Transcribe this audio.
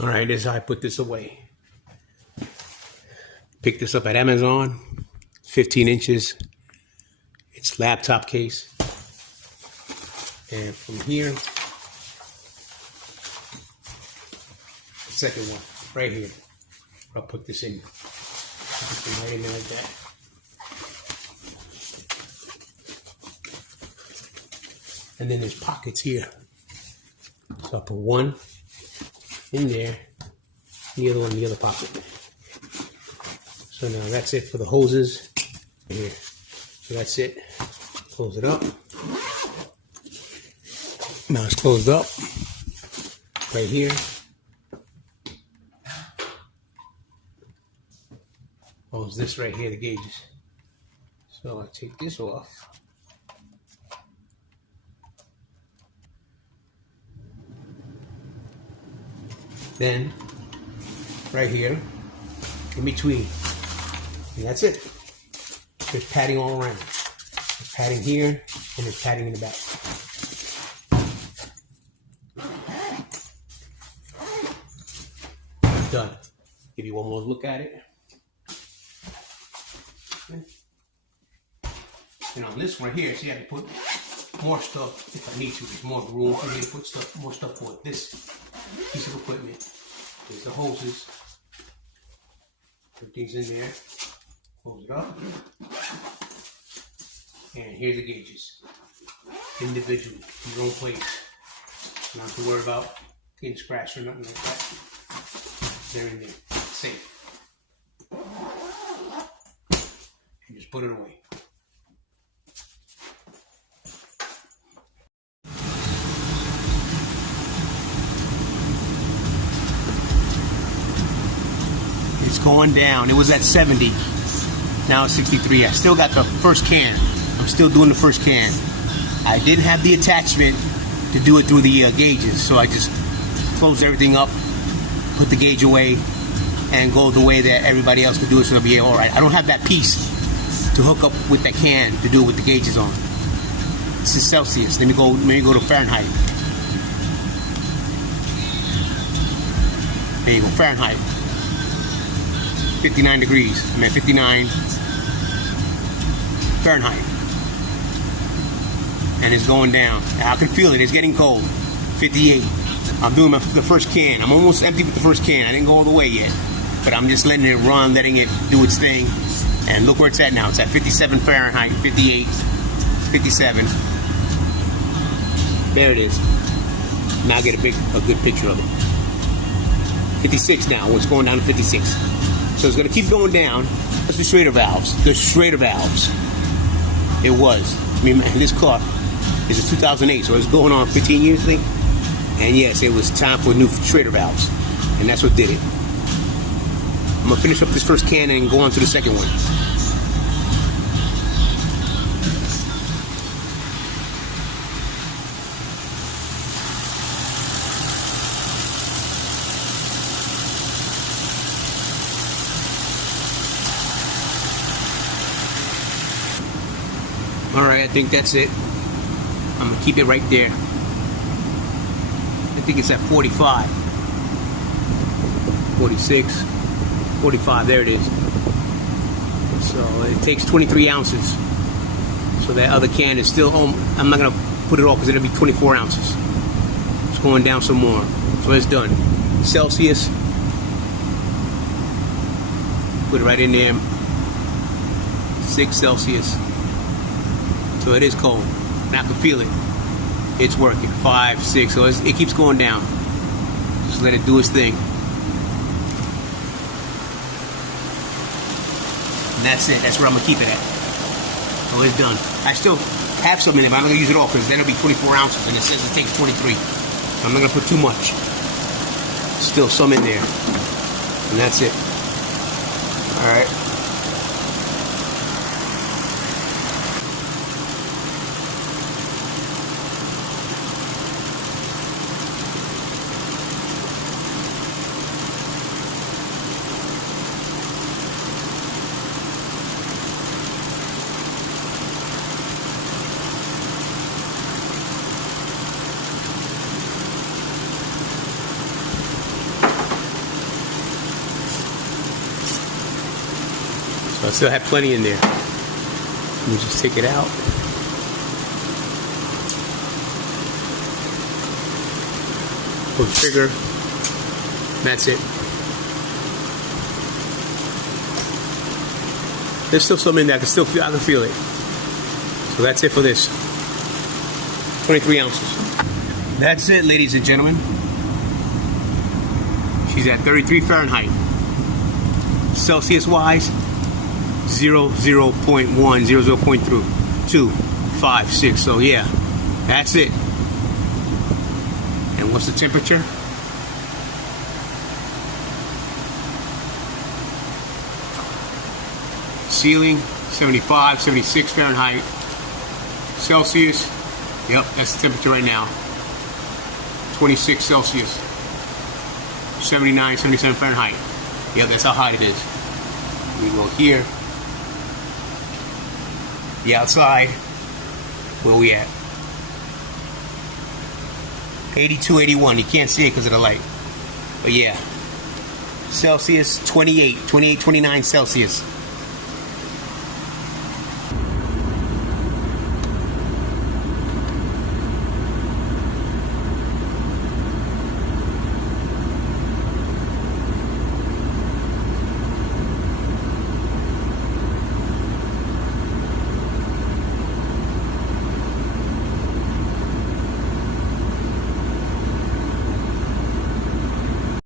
All right, this is how I put this away. Picked this up at Amazon, 15 inches. It's laptop case. And from here, the second one, right here. I'll put this in. Put it right in there like that. And then there's pockets here. So I'll put one in there, the other one in the other pocket. So now that's it for the hoses here. So that's it. Close it up. Now it's closed up right here. Close this right here, the gauges. So I take this off. Then right here, in between, and that's it. There's padding all around. There's padding here, and there's padding in the back. Done. Give you one more look at it. Okay. And on this one here, see, I can put more stuff if I need to. There's more room for me to put stuff, more stuff for this piece of equipment. There's the hoses. Everything's in there. Close it up. And here's the gauges. Individually, in your own place. Not to worry about getting scratched or nothing like that. They're in there. Safe. And just put it away. It's going down. It was at 70. Now it's 63. I still got the first can. I'm still doing the first can. I didn't have the attachment to do it through the gauges, so I just closed everything up, put the gauge away, and go the way that everybody else could do it, so it'll be all right. I don't have that piece to hook up with that can to do it with the gauges on. This is Celsius. Let me go to Fahrenheit. There you go, Fahrenheit. 59 degrees. I'm at 59 Fahrenheit. And it's going down. I can feel it. It's getting cold. 58. I'm doing the first can. I'm almost empty with the first can. I didn't go all the way yet. But I'm just letting it run, letting it do its thing. And look where it's at now. It's at 57 Fahrenheit, 58, 57. There it is. Now I get a good picture of it. 56 now. It's going down to 56. So it's going to keep going down. That's the Schrader valves. The Schrader valves. It was. I mean, this car is a 2008, so it's going on 15 years, I think. And yes, it was time for new Schrader valves. And that's what did it. I'm going to finish up this first can and go on to the second one. Alright, I think that's it. I'm going to keep it right there. I think it's at 45. 46. 45, there it is. So it takes 23 ounces. So that other can is still home. I'm not going to put it all because it'll be 24 ounces. It's going down some more. So it's done. Celsius. Put it right in there. 6 Celsius. So it is cold. And I can feel it. It's working. 5, 6. So it keeps going down. Just let it do its thing. And that's it. That's where I'm going to keep it at. So it's done. I still have some in it, but I'm not going to use it all because then it'll be 24 ounces. And it says it takes 23. So I'm not going to put too much. Still some in there. And that's it. Alright. So I still have plenty in there. Let me just take it out. Pull the trigger. That's it. There's still some in there. I can feel it. So that's it for this. 23 ounces. That's it, ladies and gentlemen. She's at 33 Fahrenheit. Celsius wise, 0.1, 0.2, 5, 6. So yeah, that's it. And what's the temperature? Ceiling, 75, 76 Fahrenheit. Celsius, yep, that's the temperature right now. 26 Celsius. 79, 77 Fahrenheit. Yep, that's how hot it is. We go here. The outside. Where we at? 82, 81. You can't see it because of the light. But yeah. Celsius, 28, 29 Celsius.